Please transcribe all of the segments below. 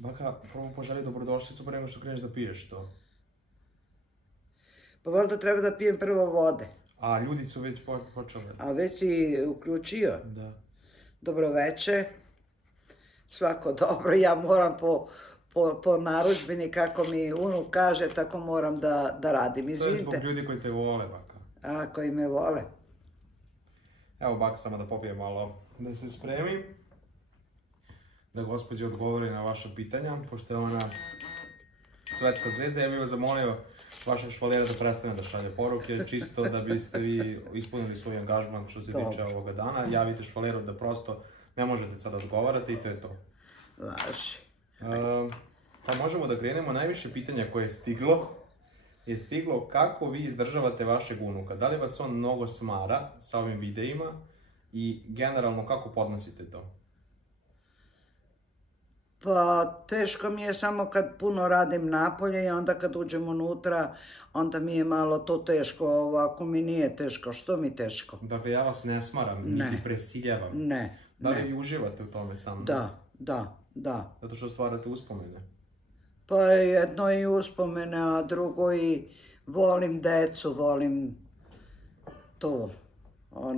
Baka, prvo poželi dobrodošlicu pre nego što kreneš da piješ to. Pa valjda treba da pijem prvo vode. A ljudi su već počeli. A već si uključio. Da. Dobro veče. Svako dobro. Ja moram po narudžbini, kako mi unuk kaže, tako moram da radim. To je Izvinite. zbog ljudi koji te vole, baka. A, koji me vole. Evo, baka, samo da popijem malo, da se spremim. Da gospođa odgovori na vaša pitanja, pošto je ona svetska zvezda. Ja bih vas zamolio vašeg švalera da prestane da šalje poruke, čisto da biste vi ispunili svoj angažman što se tiče ovoga dana. Javite švaleru da prosto ne možete sada odgovarati i to je to. Važi. Pa možemo da krenemo. Najviše pitanja koje je stiglo kako vi izdržavate vašeg unuka. Da li vas on mnogo smara sa ovim videima i generalno kako podnosite to? Pa teško mi je samo kad puno radim napolje i onda kad uđem unutra, onda mi je malo to teško. Ovako mi nije teško. Što mi teško? Dakle, ja vas ne smaram, niti presiljavam. Ne. Da li vi uživate u tome sa mnom? Da. Zato što stvarate uspomene? Pa jedno i uspomene, a drugo i volim decu, volim to.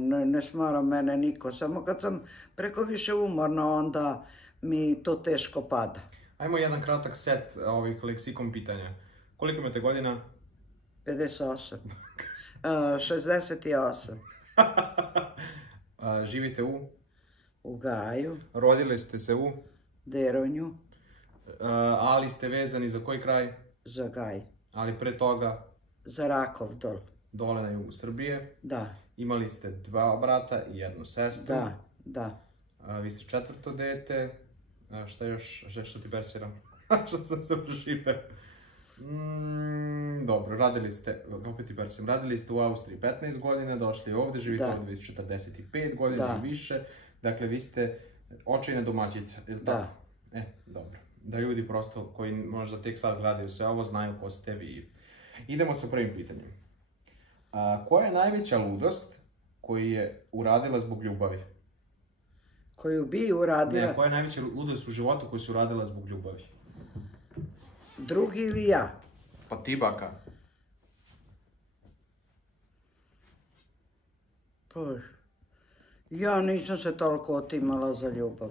Ne smara mene niko, samo kad sam preko više umorna, onda mi to teško pada. Ajmo jedan kratak set ovih leksikon pitanja. Koliko imate godina? 58. 68. Živite u? U Gaju. Rodili ste se u? Deronju. Ali ste vezani za koji kraj? Za Gaj. Ali pre toga? Za Rakovdol. Dole na jugu Srbije? Da. Imali ste 2 brata i 1 sestru? Da. Vi ste 4. dete. Šta još? Što ti bersiram? Što sam se uživao? Dobro, radili ste u Austriji 15 godina, došli ovdje, živite ovdje već 45 godina i više. Dakle, vi ste očajna domaćica, je li tako? Dobro. Da ljudi prosto koji možda tek sad gledaju sve ovo znaju ko ste vi. Idemo sa prvim pitanjem. Koja je najveća ludost koju je uradila zbog ljubavi? Koju bi uradila? Ne, koja je najveća ludost u životu koju si uradila zbog ljubavi? Drugi ili ja? Pa ti, baka. Pa, ja nisam se toliko otimala za ljubav.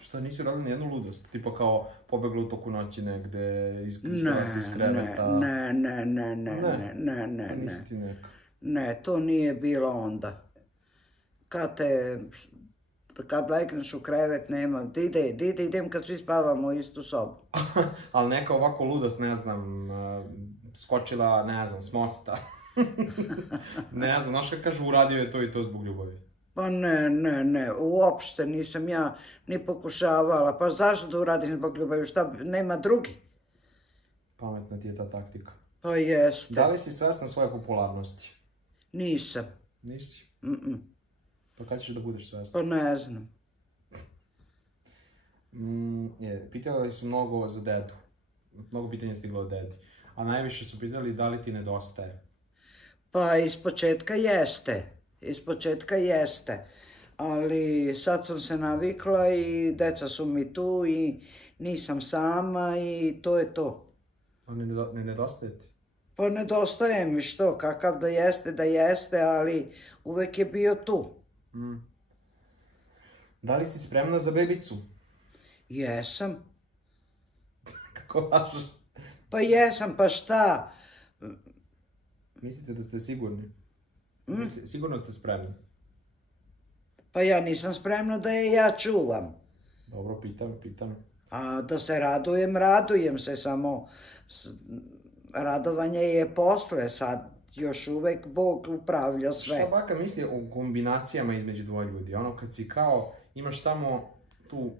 Šta, nisi uradila nijednu ludost? Tipa kao pobegla u toku noći negde, iskrila se iz kreveta? Ne. Nisi ti neka. Ne, to nije bilo onda. Kad legneš u krevet, nema, idem kad svi spavamo u istu sobu. Ali neka ovako ludost, ne znam, skočila, ne znam, s mosta. Ne znam, znaš kad kažu uradio je to i to zbog ljubavi? Pa ne, uopšte nisam ja ni pokušavala. Pa zašto da uradim zbog ljubavi, šta, nema drugi? Pametna ti je ta taktika. Pa jeste. Da li si svesna svoje popularnosti? Nisam. Nisi? Pa kad ćeš da budeš svesna? Pa ne znam. Pitali su mnogo za dedu. Mnogo pitanja je stiglo od dedi. A najviše su pitali da li ti nedostaje. Pa ispočetka jeste. Ali sad sam se navikla i deca su mi tu i nisam sama i to je to. A ne nedostaje ti? Pa nedostaje mi što, kakav da jeste, ali uvek je bio tu. Da li si spremna za bebicu? Jesam. Kako lažeš? Pa jesam, pa šta? Mislite da ste sigurni? Sigurno ste spremni? Pa ja nisam spremna da je ja čuvam. Dobro, pitam. A da se radujem se, samo radovanje je posle, sad još uvek Bog upravlja sve. Šta baka misli o kombinacijama između dvoje ljudi? Ono kad si kao, imaš samo tu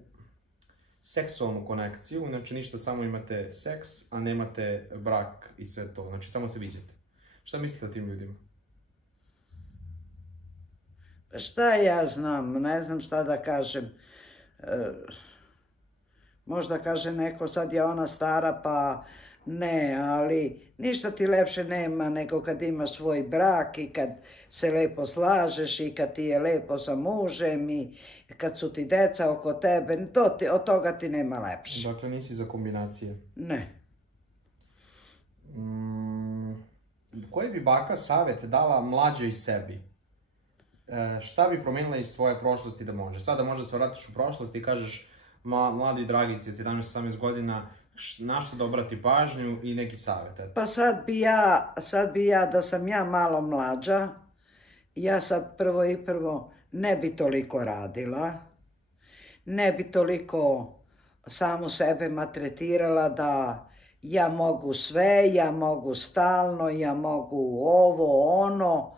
seksualnu konekciju, znači ništa, samo imate seks, a nemate brak i sve to, znači samo se viđate. Šta mislite o tim ljudima? Šta ja znam, ne znam šta da kažem. Možda kaže neko sad je ona stara pa Ne, ali ništa ti lepše nema nego kad imaš svoj brak i kad se lepo slažeš i kad ti je lepo sa mužem i kad su ti deca oko tebe, od toga ti nema lepše. Dakle, nisi za kombinacije? Ne. Koji bi baka savjet dala mlađoj sebi? Šta bi promijenila iz svoje prošlosti da može? Sada možda se vratiš u prošlost i kažeš mladoj Dragici od 17-18 godina na što da obrati pažnju i neki savjet. Pa sad bi ja, da sam ja malo mlađa, ja sad prvo ne bi toliko radila, ne bi toliko samu sebe maltretirala da ja mogu sve, ja mogu stalno, ja mogu ovo, ono.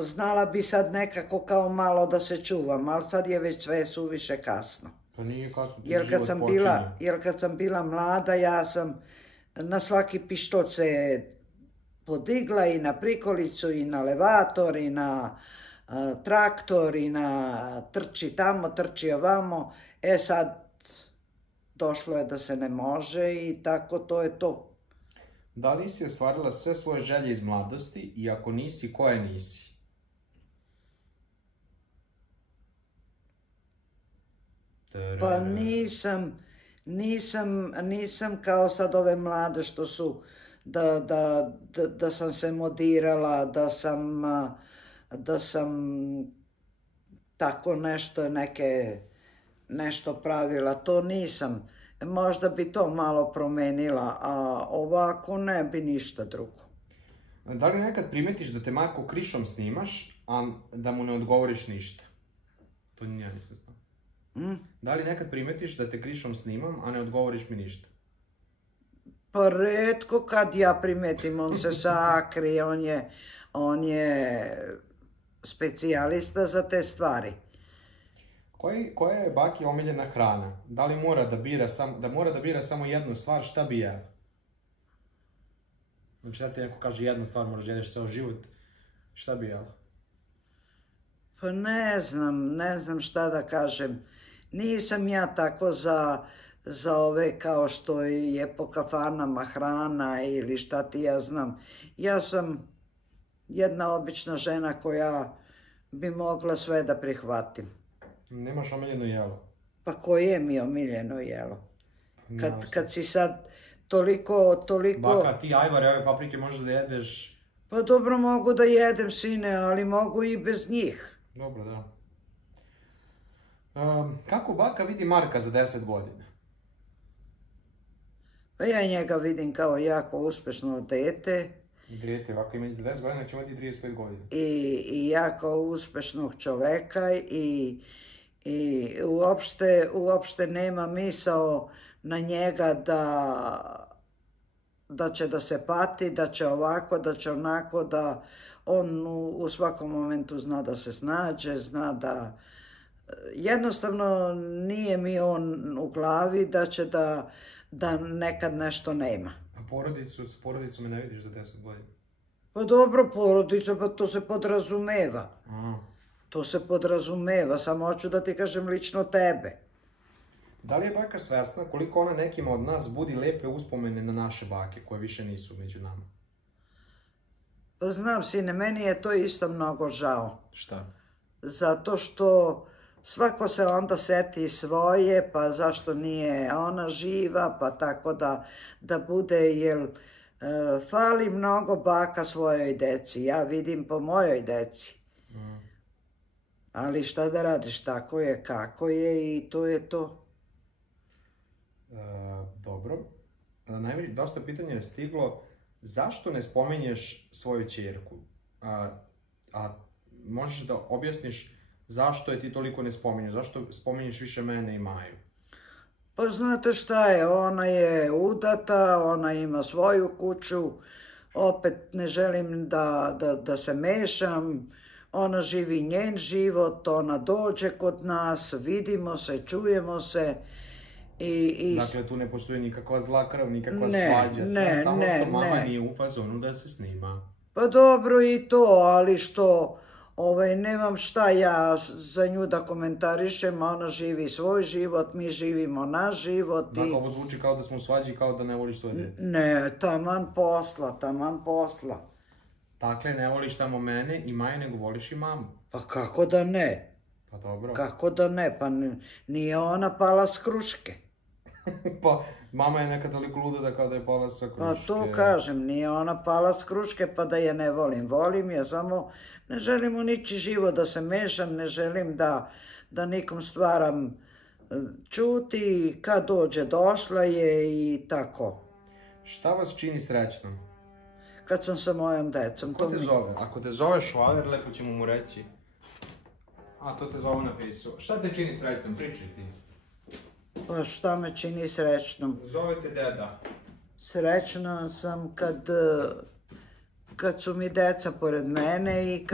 Znala bi sad nekako kao malo da se čuvam, ali sad je već sve suviše kasno. Pa nije kasno, ti Jer život počinje. Jer kad sam bila mlada, ja sam na svaki pištolj se podigla i na prikolicu i na elevator i na traktor i na trči tamo, trči ovamo. Sad došlo je da se ne može i tako to je to. Da li si ostvarila sve svoje želje iz mladosti i ako nisi, koje nisi? Pa nisam kao sad ove mlade što su, da sam se modirala, da sam tako nešto pravila, to nisam. Možda bi to malo promenila, a ovako ne bi ništa drugo. Da li nekad primetiš da te Marko krišom snimaš, a da mu ne odgovoriš ništa? To ja nisam znao. Da li nekad primetiš da te krišom snimam, a ne odgovoriš mi ništa? Pa retko kad ja primetim, on se sakri, on je specijalista za te stvari. Koja je baki omiljena hrana? Da li mora da bira samo jednu stvar, šta bi jela? Znači da ti neko kaže jednu stvar, moraš da jedeš ceo život, šta bi jela? Pa ne znam šta da kažem. Nisam ja tako za ove kao što je po kafanama hrana ili šta ti ja znam. Ja sam jedna obična žena koja bi mogla sve da prihvatim. Nemaš omiljeno jelo? Pa koje mi je omiljeno jelo? Kad si sad toliko... Baka, ti ajvare, ove paprike možeš da jedeš... Pa dobro, mogu da jedem, sine, ali mogu i bez njih. Dobro, da. Kako baka vidi Marka za 10 godina? Pa ja njega vidim kao jako uspešno dete. Dijete, ovako ima za 10 godina, će imati 35 godina. I jako uspešnog čoveka i uopšte nema misao na njega da će da se pati, da će ovako, da će onako, da on u svakom momentu zna da se snađe, zna da... Jednostavno nije mi on u glavi da će da nekad nešto nema. A s porodicom me ne vidiš za 10 godina? Pa dobro, porodica, pa to se podrazumeva. Aha. To se podrazumeva, samo hoću da ti kažem lično tebe. Da li je baka svesna koliko ona nekima od nas budi lepe uspomene na naše bake, koje više nisu među nama? Pa znam, sine, meni je to isto mnogo žao. Šta? Zato što svako se onda seti svoje, pa zašto nije ona živa, pa tako da bude, jer fali mnogo baka svojoj deci. Ja vidim po mojoj deci. Ali šta da radiš, tako je kako je i to je to. Dobro. Dosta pitanja je stiglo. Zašto ne spomenješ svoju ćerku? A možeš da objasniš zašto je ti toliko ne spominješ? Zašto spominješ više mene i Maju? Pa znate šta je, ona je udata, ona ima svoju kuću, opet ne želim da se mešam, ona živi njen život, ona dođe kod nas, vidimo se, čujemo se. Dakle, tu ne postoji nikakva zla krv, nikakva svađa, samo što mama nije u fazonu da se snima. Pa dobro i to, ali što Nemam šta ja za nju da komentarišem, ona živi svoj život, mi živimo naš život. Dakle, ovo zvuči kao da smo u svađi i kao da ne voliš svoje dete. Ne, taman posla. Dakle, ne voliš samo mene i Maju, nego voliš i mamu. Pa kako da ne? Pa dobro. Kako da ne? Pa nije ona pala s kruške. Pa, mama je nekad toliko luda da kao da je pala sa kruške. Pa to kažem, nije ona pala s kruške pa da je ne volim. Volim je, samo ne želim u ničiji život da se mešam, ne želim da nikom stvaram. Čuti, kad dođe došla je i tako. Šta vas čini srećnom? Kad sam sa mojom decom. Ko te zove? Ako te zove Švaler, lepo ćemo mu reći. A, to te zove na fejsu. Šta te čini srećnom? Pričaj ti. Pa šta me čini srećnom? Zove te deda. Srećna sam kad su mi deca pored mene i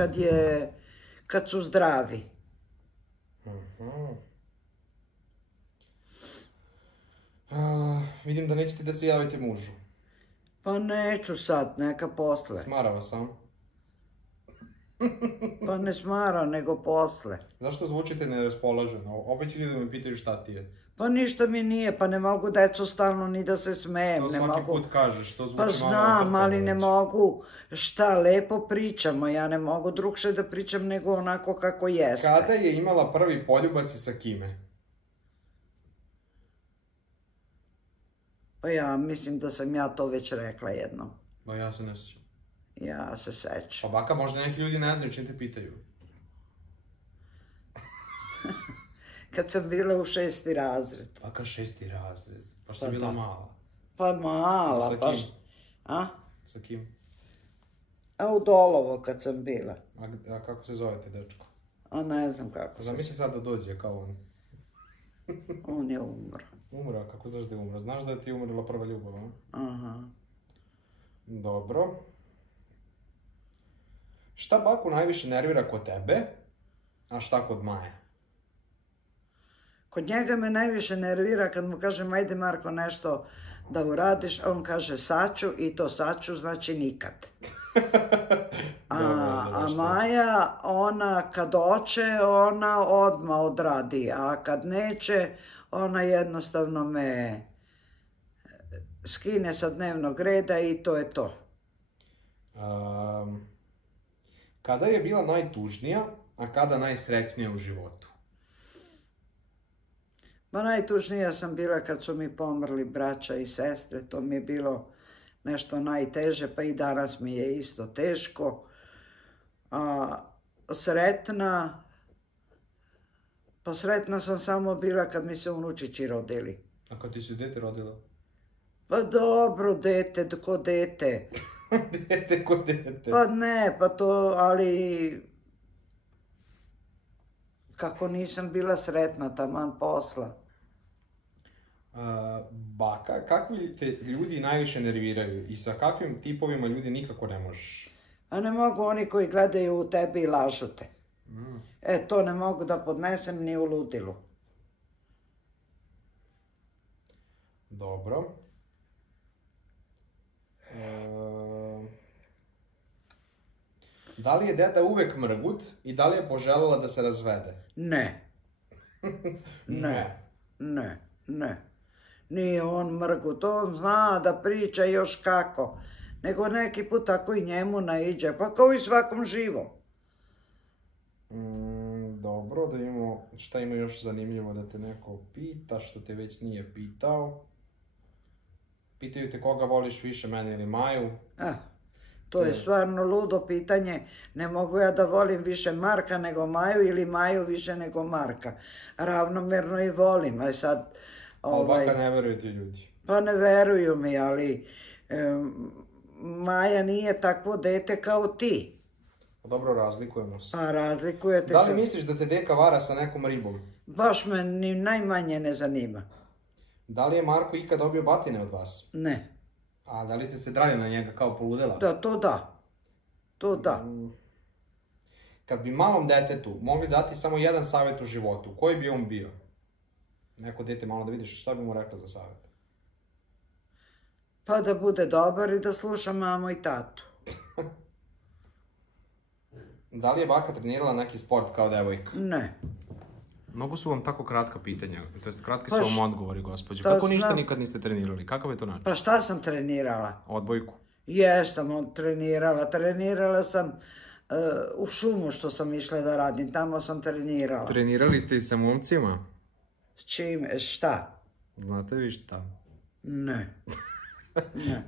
kad su zdravi. Vidim da nećete da se javite mužu. Pa neću sad, neka posle. Smarava sam. Pa ne smara, nego posle. Zašto zvučite neraspoloženo? Opet će ljudi da me pitaju šta ti je. Pa ništa mi nije, pa ne mogu decu stalno ni da se smejem. To svaki put kažeš, to zvuči malo otrcano. Pa znam, ali ne mogu. Šta, lepo pričamo, ja ne mogu drugše da pričam nego onako kako jeste. Kada je imala prvi poljubac i sa kime? Pa ja mislim da sam ja to već rekla jednom. Ba ja se ne sjećam. Ja se sećam. Pa baka, možda neki ljudi ne znaju čim te pitaju. Kad sam bila u 6. razred. Baka, 6. razred. Pa što si bila mala? Pa mala. Sa kim? A? Sa kim? A u Dolovo kad sam bila. A kako se zovete, dečko? A ne znam kako. Zamisli sad da dođe kao on. On je umro. Umro? Kako znaš da je umro? Znaš da je ti umrla prva ljubav, a? Aha. Dobro. Šta baku najviše nervira kod tebe, a šta kod Maje? Kod njega me najviše nervira kad mu kažem ajde Marko nešto da uradiš, a on kaže saću i to saću znači nikad. A Maja, ona kad hoće, ona odmah odradi, a kad neće, ona jednostavno me skine sa dnevnog reda i to je to. Kada je bila najtužnija, a kada najsrećnija u životu? Ma najtužnija sam bila kad su mi pomrli braća i sestre, to mi je bilo nešto najteže, pa i danas mi je isto teško. Sretna sam samo bila kad mi se unučići rodili. A kad ti se dete rodila? Pa dobro, dete ko dete. Dete ko dete? Pa ne, pa to, ali kako nisam bila sretna, taman posla. Baka, kakvi te ljudi najviše nerviraju i sa kakvim tipovima ljudi nikako ne možeš? A ne mogu oni koji gledaju u tebi i lažu te. To ne mogu da podnesem ni u ludilu. Dobro. Da li je deda uvek mrgut i da li je poželjela da se razvede? Ne. Ne. Nije on mrgut, on zna da priča još kako. Nego neki put ako i njemu naiđe, pa kao i svakom živom. Dobro, da imamo, šta ima još zanimljivo da te neko pita, što te već nije pitao. Pitaju te koga voliš više, mene ili Maju? To je stvarno ludo pitanje. Ne mogu ja da volim više Marka nego Maju ili Maju više nego Marka. Ravnomerno i volim. Ali baka ne veruju ti ljudi. Pa ne veruju mi, ali Maja nije takvo dete kao ti. Dobro, razlikujemo se. Pa razlikujete se. Da li misliš da te deka vara sa nekom ribom? Baš me ni najmanje ne zanima. Da li je Marko ikad dobio batine od vas? Ne. A da li ste se drali na njega kao poludela? Da, to da. To da. Kad bi malom detetu mogli dati samo jedan savjet u životu, koji bi on bio? Neko dete malo da vidiš, šta bi mu rekla za savjet? Pa da bude dobar i da sluša mamu i tatu. Da li je baka trenirala neki sport kao devojka? Ne. Mnogo su vam tako kratka pitanja, to jest kratki su vam odgovori, gospođo. Kako ništa nikad niste trenirali? Kakav je to način? Pa šta sam trenirala? Odbojku? Jesam trenirala. Trenirala sam u šumu što sam išla da radim. Tamo sam trenirala. Trenirali ste i sa momcima? S čim? Šta? Znate vi šta? Ne.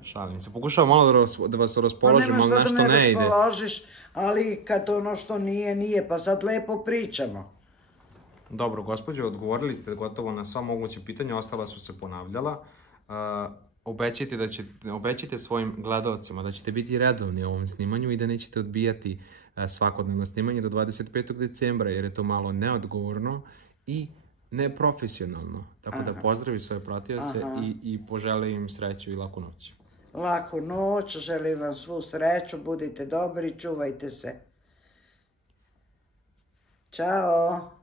Šalim se. Pokušavam malo da vas raspoložim, ali nešto ne ide. Pa nemaš da me raspoložiš, ali kad ono što nije, nije. Pa sad lepo pričamo. Dobro, gospođo, odgovorili ste gotovo na sva moguća pitanja, ostala su se ponavljala. Obećajte svojim gledalcima da ćete biti redovni u ovom snimanju i da nećete odbijati svakodnevno snimanje do 25. decembra, jer je to malo neodgovorno i neprofesionalno. Tako da pozdravi svoje pratioce i poželim im sreću i laku noć. Laku noć, želim vam svu sreću, budite dobri, čuvajte se. Ćao!